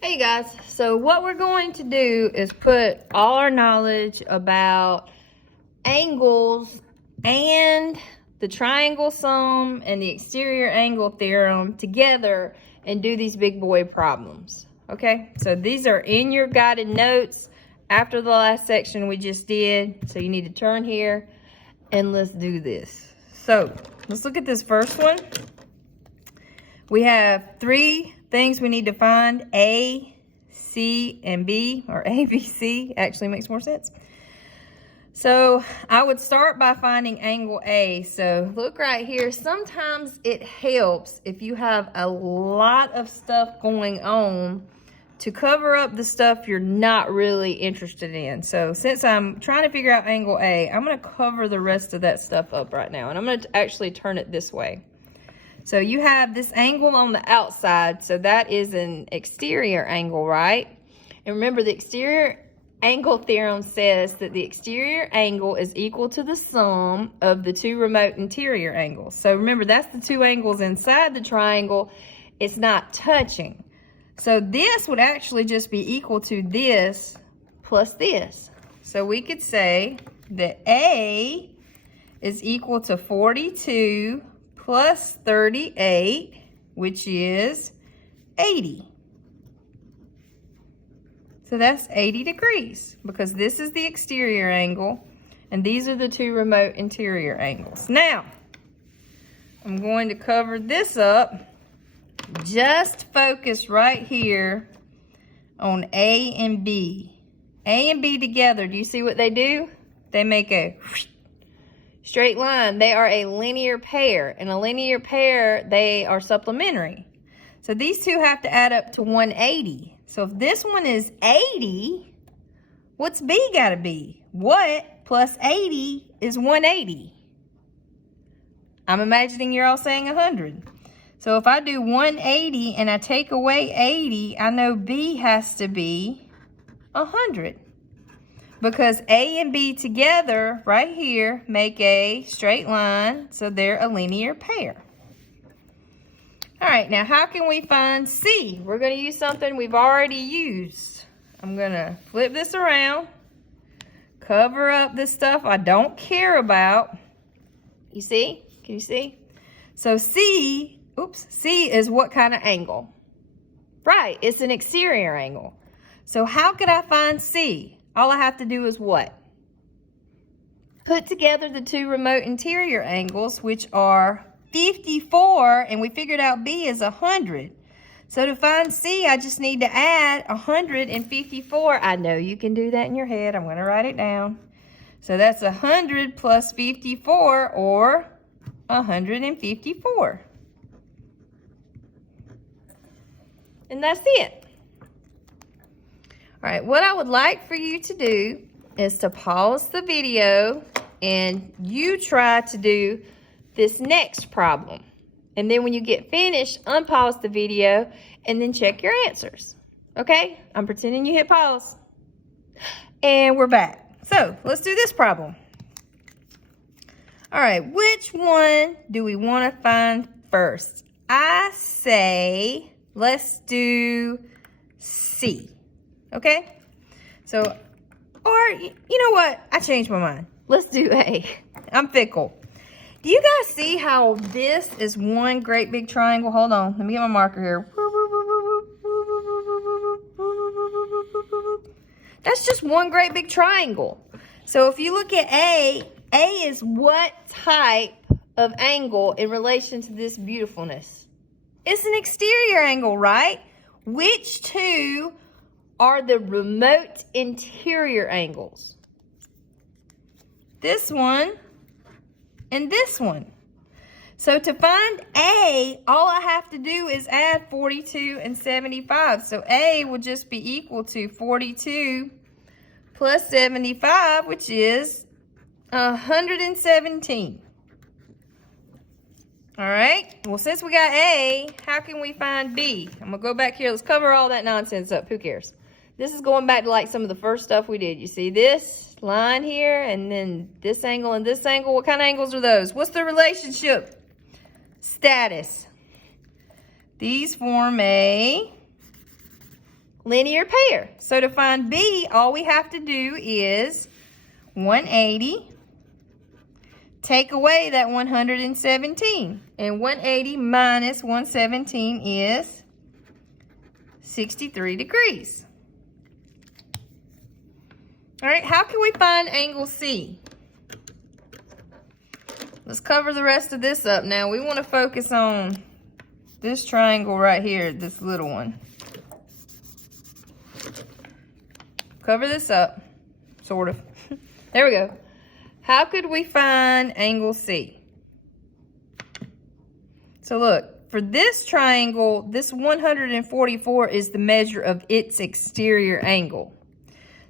Hey guys, so what we're going to do is put all our knowledge about angles and the triangle sum and the exterior angle theorem together and do these big boy problems. Okay, so these are in your guided notes after the last section we just did. So you need to turn here and let's do this. So let's look at this first one. We have three things we need to find: A, C, and B, or A, B, C actually makes more sense. So I would start by finding angle A. So look right here. Sometimes it helps if you have a lot of stuff going on to cover up the stuff you're not really interested in. So since I'm trying to figure out angle A, I'm going to cover the rest of that stuff up right now. And I'm going to actually turn it this way. So you have this angle on the outside, so that is an exterior angle, right? And remember, the exterior angle theorem says that the exterior angle is equal to the sum of the two remote interior angles. So remember, that's the two angles inside the triangle. It's not touching. So this would actually just be equal to this plus this. So we could say that A is equal to 42 plus 38, which is 80. So that's 80 degrees because this is the exterior angle and these are the two remote interior angles. Now, I'm going to cover this up. Just focus right here on A and B. A and B together, do you see what they do? They make a straight line. They are a linear pair. And a linear pair, they are supplementary. So these two have to add up to 180. So if this one is 80, what's B got to be? What plus 80 is 180? I'm imagining you're all saying 100. So if I do 180 and I take away 80, I know B has to be 100. Because A and B together, right here, make a straight line, so they're a linear pair. All right, now how can we find C? We're going to use something we've already used. I'm going to flip this around, cover up this stuff I don't care about. You see? Can you see? So C is what kind of angle? Right, it's an exterior angle. So how could I find C? All I have to do is what? Put together the two remote interior angles, which are 54, and we figured out B is 100. So to find C, I just need to add 154. I know you can do that in your head. I'm going to write it down. So that's 100 plus 54, or 154. And that's it. All right, what I would like for you to do is to pause the video and you try to do this next problem. And then when you get finished, unpause the video and then check your answers. Okay? I'm pretending you hit pause. And we're back. So let's do this problem. All right, which one do we want to find first? I say let's do C. Okay, so, or you know what? I changed my mind. Let's do A. I'm fickle. Do you guys see how this is one great big triangle? Hold on, let me get my marker here. That's just one great big triangle. So if you look at A is what type of angle in relation to this beautifulness? It's an exterior angle, right? Which two are the remote interior angles? This one and this one. So to find A, all I have to do is add 42 and 75. So A will just be equal to 42 plus 75, which is 117. All right, well, since we got A, how can we find B? I'm gonna go back here. Let's cover all that nonsense up. Who cares? This is going back to like some of the first stuff we did. You see this line here and then this angle and this angle. What kind of angles are those? What's the relationship? Status. These form a linear pair. So to find B, all we have to do is 180, take away that 117. And 180 minus 117 is 63 degrees. All right, how can we find angle C? Let's cover the rest of this up now. We want to focus on this triangle right here, this little one. Cover this up, sort of. There we go. How could we find angle C? So look, for this triangle, this 144 is the measure of its exterior angle.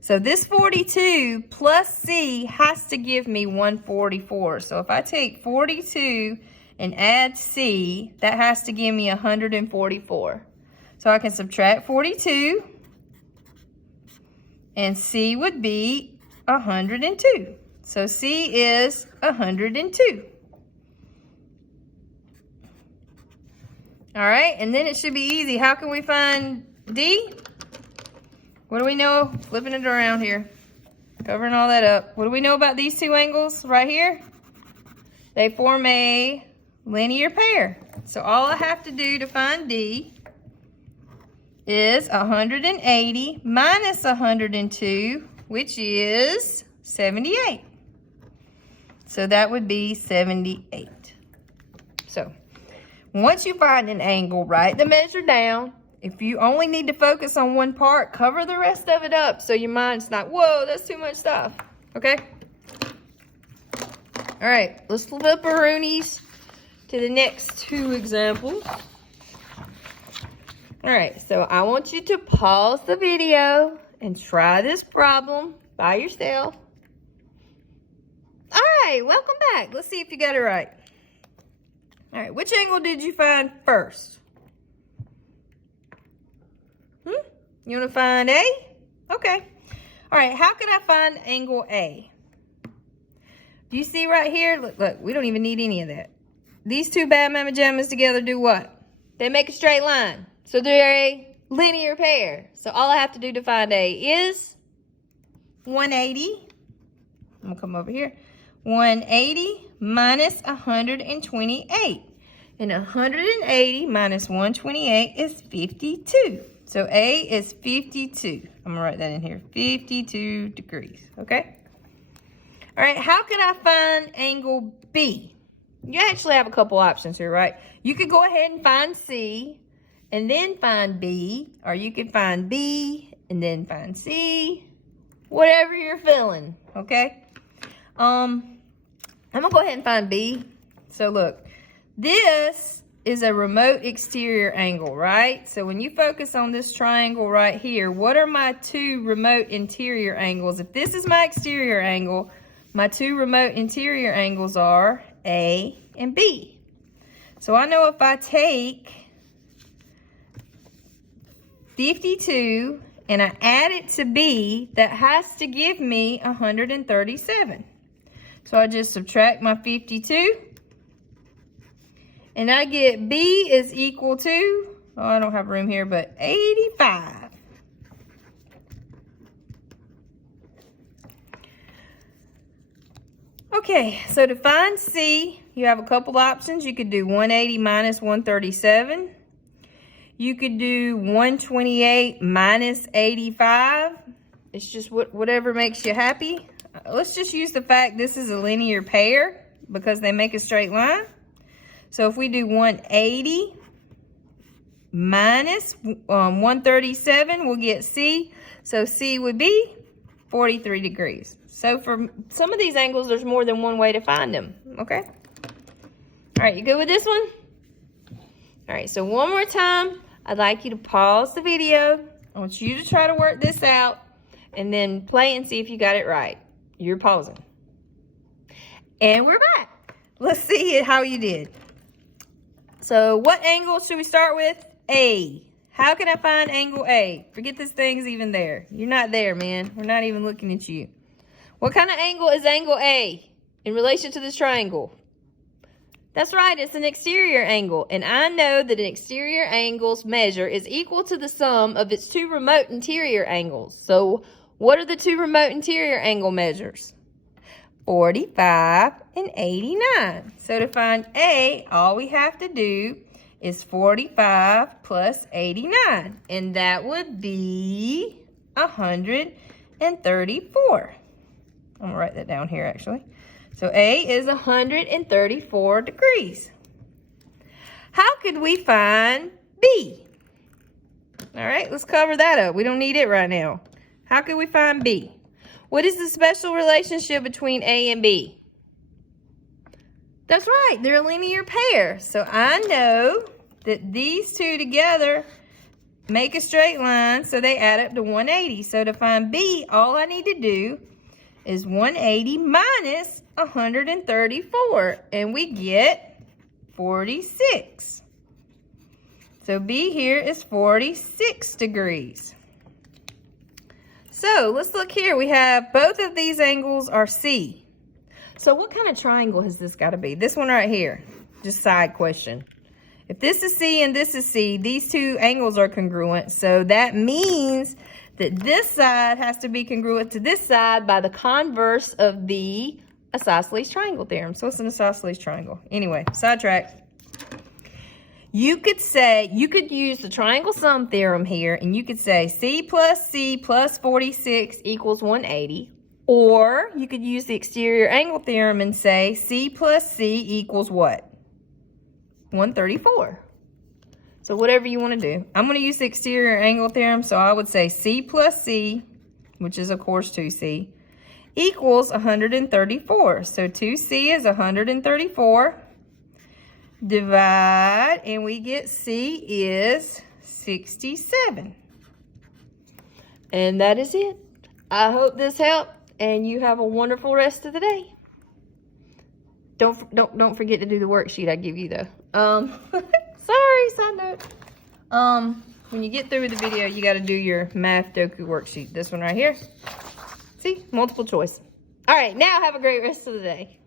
So this 42 plus C has to give me 144. So if I take 42 and add C, that has to give me 144. So I can subtract 42, and C would be 102. So C is 102. All right, and then it should be easy. How can we find D? What do we know? Flipping it around here. Covering all that up. What do we know about these two angles right here? They form a linear pair. So all I have to do to find D is 180 minus 102, which is 78. So that would be 78. So once you find an angle, write the measure down. If you only need to focus on one part, cover the rest of it up so your mind's not, whoa, that's too much stuff. Okay? All right, let's flip our roonies to the next two examples. All right, so I want you to pause the video and try this problem by yourself. All right, welcome back. Let's see if you got it right. All right, which angle did you find first? You want to find A? Okay. All right, how can I find angle A? Do you see right here? Look, we don't even need any of that. These two bad mama jammas together do what? They make a straight line. So they're a linear pair. So all I have to do to find A is 180. I'm going to come over here. 180 minus 128. And 180 minus 128 is 52. So A is 52. I'm going to write that in here. 52 degrees. Okay? All right, how can I find angle B? You actually have a couple options here, right? You could go ahead and find C and then find B, or you could find B and then find C, whatever you're feeling, okay? I'm gonna go ahead and find B. So look, this is a remote exterior angle, right? So when you focus on this triangle right here, what are my two remote interior angles? If this is my exterior angle, my two remote interior angles are A and B. So I know if I take 52 and I add it to B, that has to give me 137. So I just subtract my 52. And I get B is equal to, oh, I don't have room here, but 85. Okay, so to find C, you have a couple options. You could do 180 minus 137. You could do 128 minus 85. It's just whatever makes you happy. Let's just use the fact this is a linear pair because they make a straight line. So if we do 180 minus 137, we'll get C. So C would be 43 degrees. So for some of these angles, there's more than one way to find them, okay? All right, you good with this one? All right, so one more time, I'd like you to pause the video. I want you to try to work this out and then play and see if you got it right. You're pausing. And we're back. Let's see how you did. So what angle should we start with? A. How can I find angle A? Forget this thing's even there. You're not there, man. We're not even looking at you. What kind of angle is angle A in relation to this triangle? That's right, it's an exterior angle. And I know that an exterior angle's measure is equal to the sum of its two remote interior angles. So what are the two remote interior angle measures? 45 and 89. So to find A, all we have to do is 45 plus 89. And that would be 134. I'm going to write that down here actually. So A is 134 degrees. How could we find B? All right, let's cover that up. We don't need it right now. How could we find B? What is the special relationship between A and B? That's right, they're a linear pair. So I know that these two together make a straight line, so they add up to 180. So to find B, all I need to do is 180 minus 134, and we get 46. So B here is 46 degrees. So let's look here. We have both of these angles are C. So what kind of triangle has this got to be? This one right here. Just side question. If this is C and this is C, these two angles are congruent. So that means that this side has to be congruent to this side by the converse of the isosceles triangle theorem. So it's an isosceles triangle. Anyway, sidetrack. You could use the triangle sum theorem here, and you could say C plus 46 equals 180. Or you could use the exterior angle theorem and say C plus C equals what? 134. So whatever you want to do. I'm going to use the exterior angle theorem, so I would say C plus C, which is of course 2C, equals 134. So 2C is 134. Divide, and we get C is 67. And that is it. I hope this helped, and you have a wonderful rest of the day. Don't forget to do the worksheet I give you though. Sorry, side note. When you get through with the video, you got to do your math doku worksheet. This one right here. See, multiple choice. All right, now have a great rest of the day.